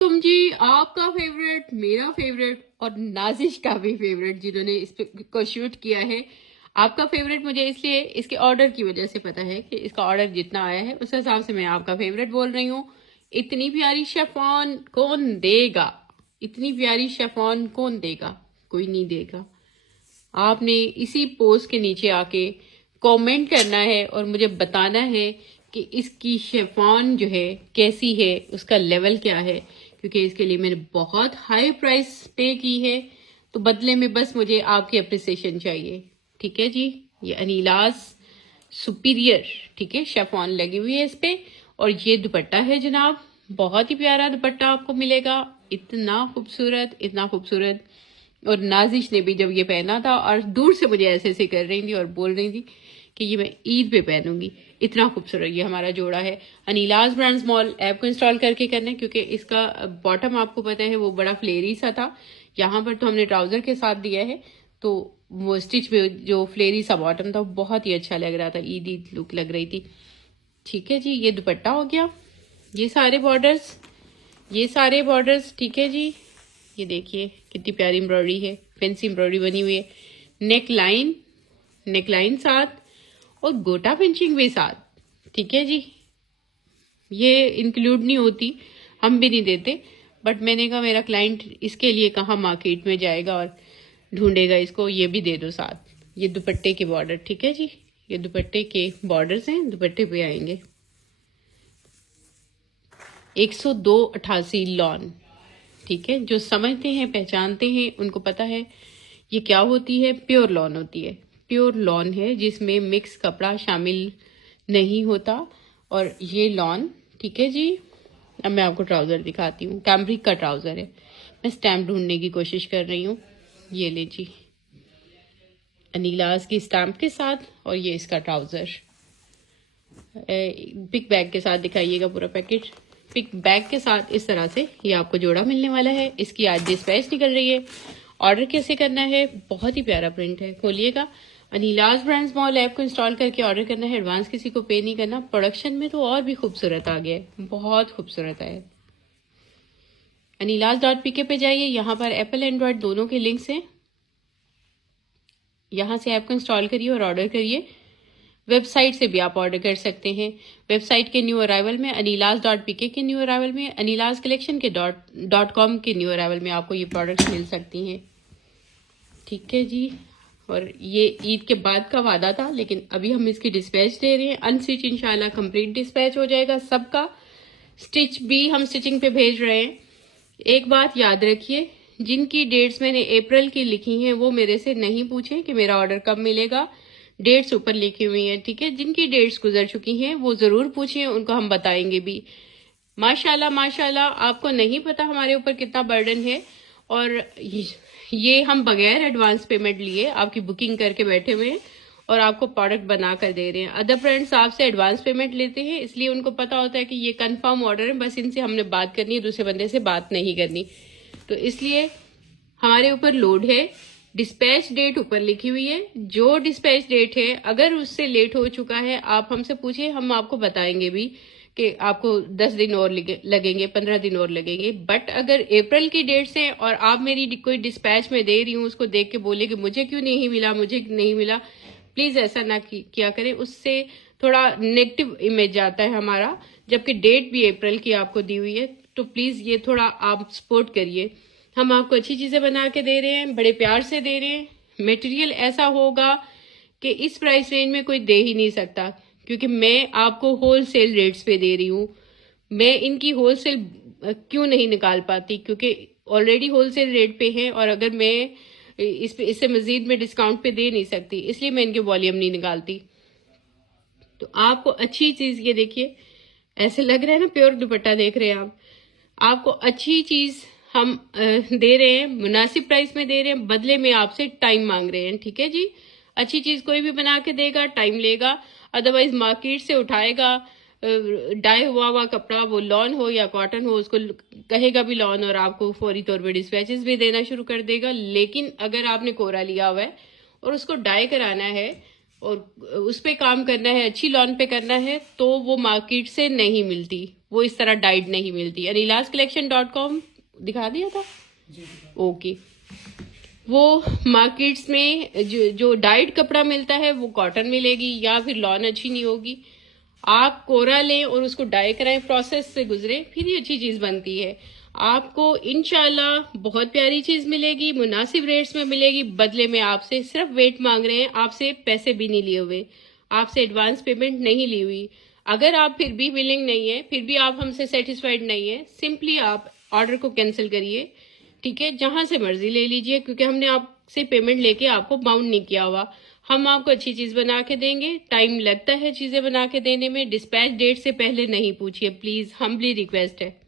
तुम जी, आपका फेवरेट, मेरा फेवरेट और नाजिश का भी फेवरेट, जिन्होंने इस को शूट किया है। आपका फेवरेट मुझे इसलिए इसके ऑर्डर की वजह से पता है कि इसका ऑर्डर जितना आया है उस हिसाब से मैं आपका फेवरेट बोल रही हूँ। इतनी प्यारी शेफॉन कौन देगा? इतनी प्यारी शेफॉन कौन देगा? कोई नहीं देगा। आपने इसी पोस्ट के नीचे आके कमेंट करना है और मुझे बताना है कि इसकी शेफॉन जो है कैसी है, उसका लेवल क्या है, क्योंकि इसके लिए मैंने बहुत हाई प्राइस पे की है। तो बदले में बस मुझे आपकी अप्रिसिएशन चाहिए। ठीक है जी, ये अनीलाज सुपीरियर, ठीक है, शेफॉन लगी हुई है इस पे। और ये दुपट्टा है जनाब, बहुत ही प्यारा दुपट्टा आपको मिलेगा। इतना खूबसूरत, इतना खूबसूरत। और नाजिश ने भी जब ये पहना था और दूर से मुझे ऐसे ऐसे कर रही थी और बोल रही थी कि ये मैं ईद पे पहनूंगी। इतना खूबसूरत ये हमारा जोड़ा है। अनीलाज ब्रांड्स मॉल ऐप को इंस्टॉल करके करना है, क्योंकि इसका बॉटम आपको पता है वो बड़ा फ्लेरी सा था। यहाँ पर तो हमने ट्राउजर के साथ दिया है, तो वो स्टिच में जो फ्लेरी सा बॉटम था वो बहुत ही अच्छा लग रहा था, ईद ईद लुक लग रही थी। ठीक है जी, ये दुपट्टा हो गया। ये सारे बॉर्डर्स, ये सारे बॉर्डर्स, ठीक है जी। ये देखिए कितनी प्यारी एम्ब्रॉयडरी है, फैंसी एम्ब्रॉयडरी बनी हुई है। नेक लाइन, नेक लाइन साथ और गोटा पिंचिंग भी साथ। ठीक है जी, ये इंक्लूड नहीं होती, हम भी नहीं देते, बट मैंने कहा मेरा क्लाइंट इसके लिए कहाँ मार्केट में जाएगा और ढूंढेगा इसको, ये भी दे दो साथ। ये दुपट्टे के बॉर्डर, ठीक है जी, ये दुपट्टे के बॉर्डर्स हैं, दुपट्टे पे आएंगे 102.88 लॉन। ठीक है, जो समझते हैं पहचानते हैं उनको पता है ये क्या होती है। प्योर लॉन होती है, प्योर लॉन है जिसमें मिक्स कपड़ा शामिल नहीं होता। और ये लॉन, ठीक है जी। अब मैं आपको ट्राउजर दिखाती हूँ, कैम्ब्रिक का ट्राउजर है। मैं स्टैम्प ढूंढने की कोशिश कर रही हूँ। ये ले जी, अनीलाज की स्टैम्प के साथ। और ये इसका ट्राउजर पिक बैग के साथ दिखाइएगा पूरा पैकेट। पिक बैग के साथ इस तरह से ये आपको जोड़ा मिलने वाला है। इसकी आज डिस्पैच निकल रही है। ऑर्डर कैसे करना है, बहुत ही प्यारा प्रिंट है, खोलिएगा। अनीलाज ब्रांड्स मॉल ऐप को इंस्टॉल करके ऑर्डर करना है, एडवांस किसी को पे नहीं करना। प्रोडक्शन में तो और भी खूबसूरत आ गया है, बहुत खूबसूरत है। अनीलाज.pk पे जाइए, यहाँ पर एप्पल एंड्रॉयड दोनों के लिंक्स हैं। यहाँ से ऐप को इंस्टॉल करिए और ऑर्डर करिए। वेबसाइट से भी आप ऑर्डर कर सकते हैं। वेबसाइट के न्यू अराइवल में, अनीलाज.pk के न्यू अराइवल में, अनीलाज कलेक्शन के .com के न्यू अराइवल में आपको ये प्रोडक्ट्स मिल सकती हैं। ठीक है जी, और ये ईद के बाद का वादा था, लेकिन अभी हम इसकी डिस्पैच दे रहे हैं। अनस्टिच इंशाल्लाह कंप्लीट डिस्पैच हो जाएगा सबका। स्टिच भी हम स्टिचिंग पे भेज रहे हैं। एक बात याद रखिए, जिनकी डेट्स मैंने अप्रैल की लिखी हैं वो मेरे से नहीं पूछे कि मेरा ऑर्डर कब मिलेगा। डेट्स ऊपर लिखी हुई हैं, ठीक है। जिनकी डेट्स गुजर चुकी हैं वो जरूर पूछिए, उनको हम बताएंगे भी। माशाल्लाह माशाल्लाह, आपको नहीं पता हमारे ऊपर कितना बर्डन है। और ये हम बगैर एडवांस पेमेंट लिए आपकी बुकिंग करके बैठे हुए हैं और आपको प्रोडक्ट बना कर दे रहे हैं। अदर ब्रांड्स आपसे एडवांस पेमेंट लेते हैं, इसलिए उनको पता होता है कि ये कंफर्म ऑर्डर है, बस इनसे हमने बात करनी है, दूसरे बंदे से बात नहीं करनी। तो इसलिए हमारे ऊपर लोड है। डिस्पैच डेट ऊपर लिखी हुई है, जो डिस्पैच डेट है अगर उससे लेट हो चुका है आप हमसे पूछिए, हम आपको बताएंगे भी कि आपको 10 दिन और लगेंगे, 15 दिन और लगेंगे। बट अगर अप्रैल की डेट से और आप मेरी कोई डिस्पैच में दे रही हूँ, उसको देख के बोले कि मुझे क्यों नहीं मिला, मुझे नहीं मिला, प्लीज ऐसा ना किया करें। उससे थोड़ा नेगेटिव इमेज जाता है हमारा, जबकि डेट भी अप्रैल की आपको दी हुई है। तो प्लीज ये थोड़ा आप सपोर्ट करिए। हम आपको अच्छी चीजें बना के दे रहे हैं, बड़े प्यार से दे रहे हैं। मटेरियल ऐसा होगा कि इस प्राइस रेंज में कोई दे ही नहीं सकता, क्योंकि मैं आपको होलसेल रेट्स पे दे रही हूँ। मैं इनकी होलसेल क्यों नहीं निकाल पाती, क्योंकि ऑलरेडी होलसेल रेट पे है और अगर मैं इससे मजीद में डिस्काउंट पे दे नहीं सकती, इसलिए मैं इनके वॉल्यूम नहीं निकालती। तो आपको अच्छी चीज, ये देखिए ऐसे लग रहा है ना प्योर दुपट्टा देख रहे हैं आप। आपको अच्छी चीज हम दे रहे हैं, मुनासिब प्राइस में दे रहे हैं, बदले में आपसे टाइम मांग रहे हैं। ठीक है जी, अच्छी चीज कोई भी बना के देगा, टाइम लेगा। अदरवाइज मार्केट से उठाएगा डाई हुआ कपड़ा, वो लॉन हो या कॉटन हो, उसको कहेगा भी लॉन और आपको फौरी तौर पे डिस्पैचेस भी देना शुरू कर देगा। लेकिन अगर आपने कोरा लिया हुआ है और उसको डाई कराना है और उस पे काम करना है, अच्छी लॉन पे करना है, तो वो मार्केट से नहीं मिलती। वो इस तरह डाइड नहीं मिलती। anilazcollection.com दिखा दिया था, ओके। वो मार्केट्स में जो डाइड कपड़ा मिलता है वो कॉटन मिलेगी या फिर लॉन अच्छी नहीं होगी। आप कोरा लें और उसको डाई कराएं, प्रोसेस से गुजरे, फिर ही अच्छी चीज बनती है। आपको इंशाल्लाह बहुत प्यारी चीज मिलेगी, मुनासिब रेट्स में मिलेगी। बदले में आपसे सिर्फ वेट मांग रहे हैं, आपसे पैसे भी नहीं लिए हुए, आपसे एडवांस पेमेंट नहीं ली हुई। अगर आप फिर भी विलिंग नहीं है, फिर भी आप हमसे सेटिस्फाइड नहीं है, सिंपली आप ऑर्डर को कैंसिल करिए, ठीक है। जहां से मर्जी ले लीजिए, क्योंकि हमने आपसे पेमेंट लेके आपको बाउंड नहीं किया हुआ। हम आपको अच्छी चीज बना के देंगे। टाइम लगता है चीजें बना के देने में, डिस्पैच डेट से पहले नहीं पूछिए प्लीज, हम्बली रिक्वेस्ट है।